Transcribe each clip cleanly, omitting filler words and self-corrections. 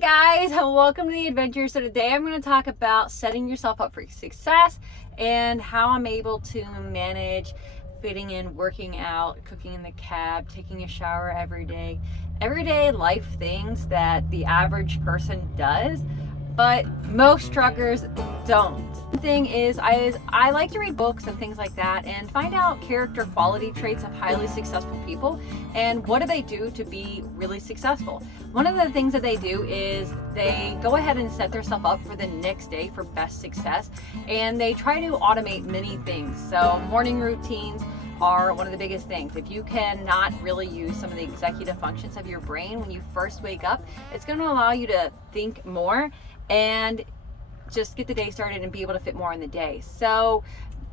Hey guys, welcome to the adventure. So today I'm going to talk about setting yourself up for success and how I'm able to manage fitting in working out, cooking in the cab, taking a shower everyday life things that the average person does, but most truckers don't. The thing is, I like to read books and things like that and find out character quality traits of highly successful people and what do they do to be really successful. One of the things that they do is they go ahead and set themselves up for the next day for best success, and they try to automate many things. So morning routines are one of the biggest things. If you cannot really use some of the executive functions of your brain when you first wake up, it's going to allow you to think more and just get the day started and be able to fit more in the day. So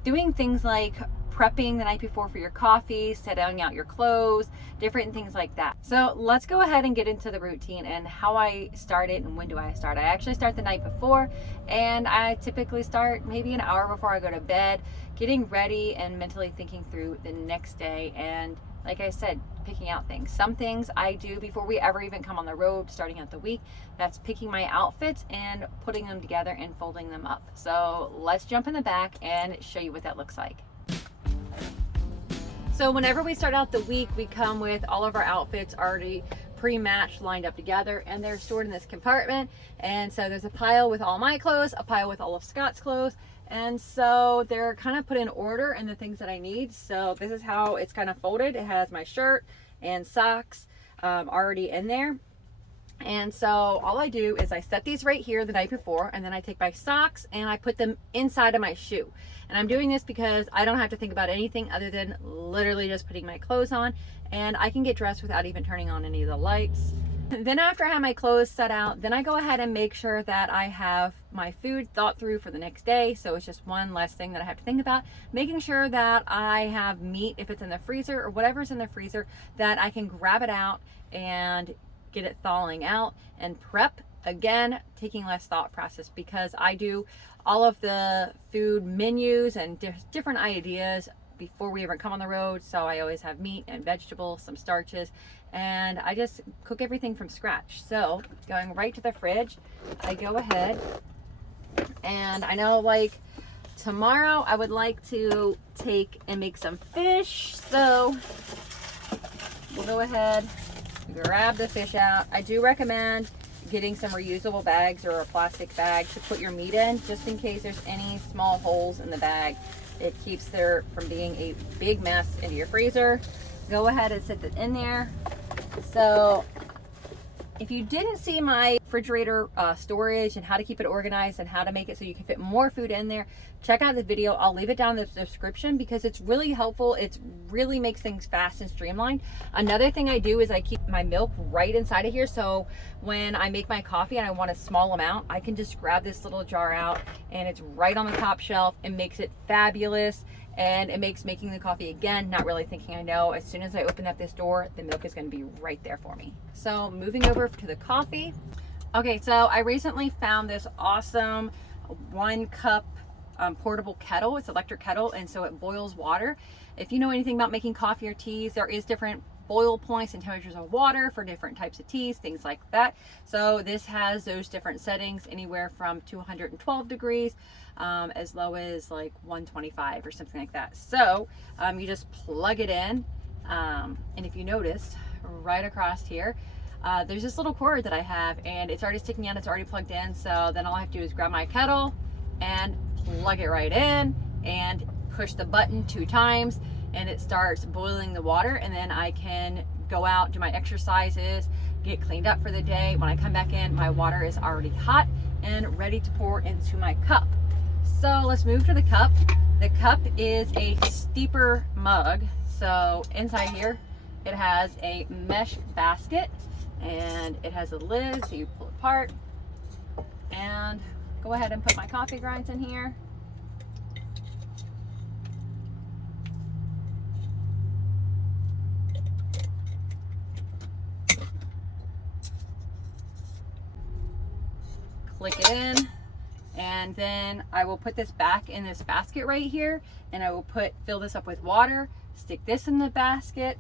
doing things like prepping the night before for your coffee, setting out your clothes, different things like that. So let's go ahead and get into the routine and how I start it and when do I start. I actually start the night before, and I typically start maybe an hour before I go to bed, getting ready and mentally thinking through the next day. And like I said, picking out things. Some things I do before we ever even come on the road, starting out the week. That's picking my outfits and putting them together and folding them up. So let's jump in the back and show you what that looks like. So whenever we start out the week, we come with all of our outfits already pre-matched, lined up together, and they're stored in this compartment. And so there's a pile with all my clothes, a pile with all of Scott's clothes, and so they're kind of put in order and the things that I need. So this is how it's kind of folded. It has my shirt and socks already in there. And so all I do is I set these right here the night before, and then I take my socks and I put them inside of my shoe. And I'm doing this because I don't have to think about anything other than literally just putting my clothes on, and I can get dressed without even turning on any of the lights. Then after I have my clothes set out, then I go ahead and make sure that I have my food thought through for the next day. So it's just one less thing that I have to think about. Making sure that I have meat, if it's in the freezer or whatever's in the freezer, that I can grab it out and get it thawing out and prep. Again, taking less thought process because I do all of the food menus and different ideas before we ever come on the road. So I always have meat and vegetables, some starches, and I just cook everything from scratch. So going right to the fridge, I go ahead and I know like tomorrow I would like to take and make some fish. So we'll go ahead, grab the fish out. I do recommend getting some reusable bags or a plastic bag to put your meat in, just in case there's any small holes in the bag. It keeps there from being a big mess into your freezer. Go ahead and sit it in there. So if you didn't see my refrigerator storage and how to keep it organized and how to make it so you can fit more food in there, check out the video. I'll leave it down in the description because it's really helpful. It really makes things fast and streamlined. Another thing I do is I keep my milk right inside of here. So when I make my coffee and I want a small amount, I can just grab this little jar out and it's right on the top shelf. It makes it fabulous. And it makes making the coffee, again, not really thinking. I know as soon as I open up this door, the milk is going to be right there for me. So moving over to the coffee. Okay, so I recently found this awesome 1 cup portable kettle. It's an electric kettle, and so it boils water. If you know anything about making coffee or teas, there is different boil points and temperatures of water for different types of teas, things like that. So this has those different settings, anywhere from 212 degrees as low as like 125 or something like that. So you just plug it in, and if you notice right across here, there's this little cord that I have, and it's already sticking out, it's already plugged in. So then all I have to do is grab my kettle and plug it right in and push the button 2 times, and it starts boiling the water, and then I can go out, do my exercises, get cleaned up for the day. When I come back in, my water is already hot and ready to pour into my cup. So let's move to the cup. The cup is a steeper mug. So inside here, it has a mesh basket and it has a lid, so you pull it apart. And go ahead and put my coffee grinds in here. Click it in, and then I will put this back in this basket right here, and I will fill this up with water, stick this in the basket,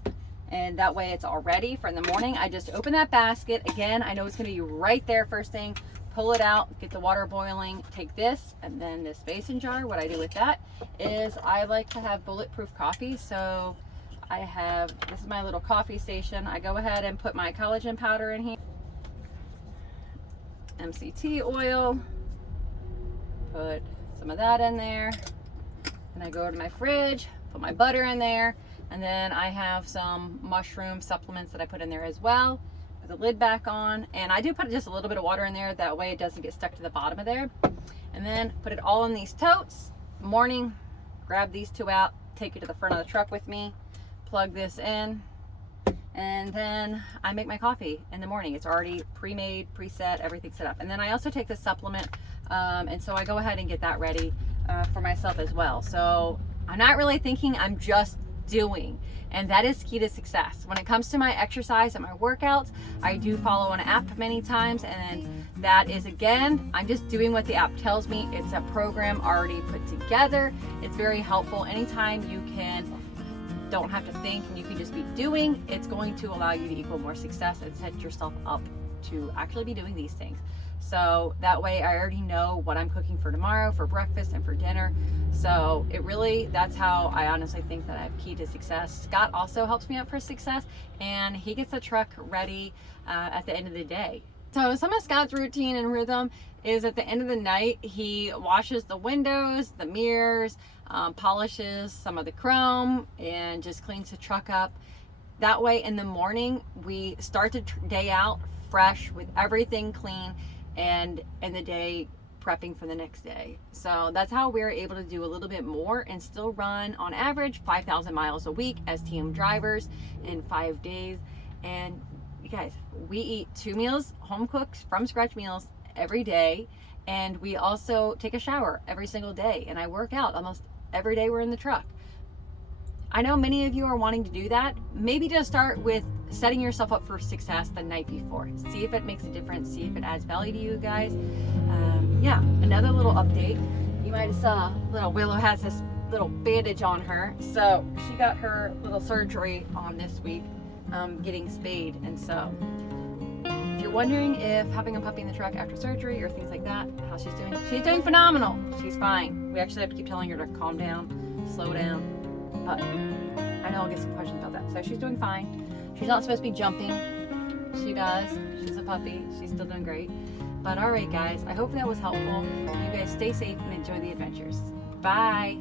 and that way it's all ready for in the morning. I just open that basket. Again, I know it's gonna be right there first thing. Pull it out, get the water boiling, take this, and then this mason jar. What I do with that is I like to have bulletproof coffee. So I have, this is my little coffee station. I go ahead and put my collagen powder in here, MCT oil, put some of that in there, and I go to my fridge, put my butter in there, and then I have some mushroom supplements that I put in there as well. Put the lid back on, and I do put just a little bit of water in there, that way it doesn't get stuck to the bottom of there. And then put it all in these totes. Morning, grab these two out, take it to the front of the truck with me, plug this in, and then I make my coffee in the morning. It's already pre-made, preset, everything set up. And then I also take the supplement, and so I go ahead and get that ready for myself as well. So I'm not really thinking, I'm just doing, and that is key to success. When it comes to my exercise and my workouts, I do follow an app many times, and that is, again, I'm just doing what the app tells me. It's a program already put together. It's very helpful. Anytime you don't have to think and you can just be doing, it's going to allow you to equal more success and set yourself up to actually be doing these things. So that way I already know what I'm cooking for tomorrow, for breakfast and for dinner. So it really, that's how I honestly think that I have key to success. Scott also helps me out for success, and he gets the truck ready at the end of the day. So some of Scott's routine and rhythm is at the end of the night, he washes the windows, the mirrors, polishes some of the chrome, and just cleans the truck up. That way in the morning, we start the day out fresh with everything clean, and in the day prepping for the next day. So that's how we're able to do a little bit more and still run on average 5,000 miles a week as TM drivers in 5 days. And you guys, we eat 2 meals, home cooked from scratch meals every day. And we also take a shower every single day. And I work out almost every day we're in the truck. I know many of you are wanting to do that. Maybe just start with setting yourself up for success the night before. See if it makes a difference. See if it adds value to you guys. Yeah, another little update. You might have saw little Willow has this little bandage on her. So she got her little surgery on this week, getting spayed. And so if you're wondering if having a puppy in the truck after surgery or things like that, how she's doing phenomenal. She's fine. We actually have to keep telling her to calm down, slow down. But I know I'll get some questions about that. So she's doing fine. She's not supposed to be jumping. She does. She's a puppy. She's still doing great. But all right, guys, I hope that was helpful. You guys stay safe and enjoy the adventures. Bye.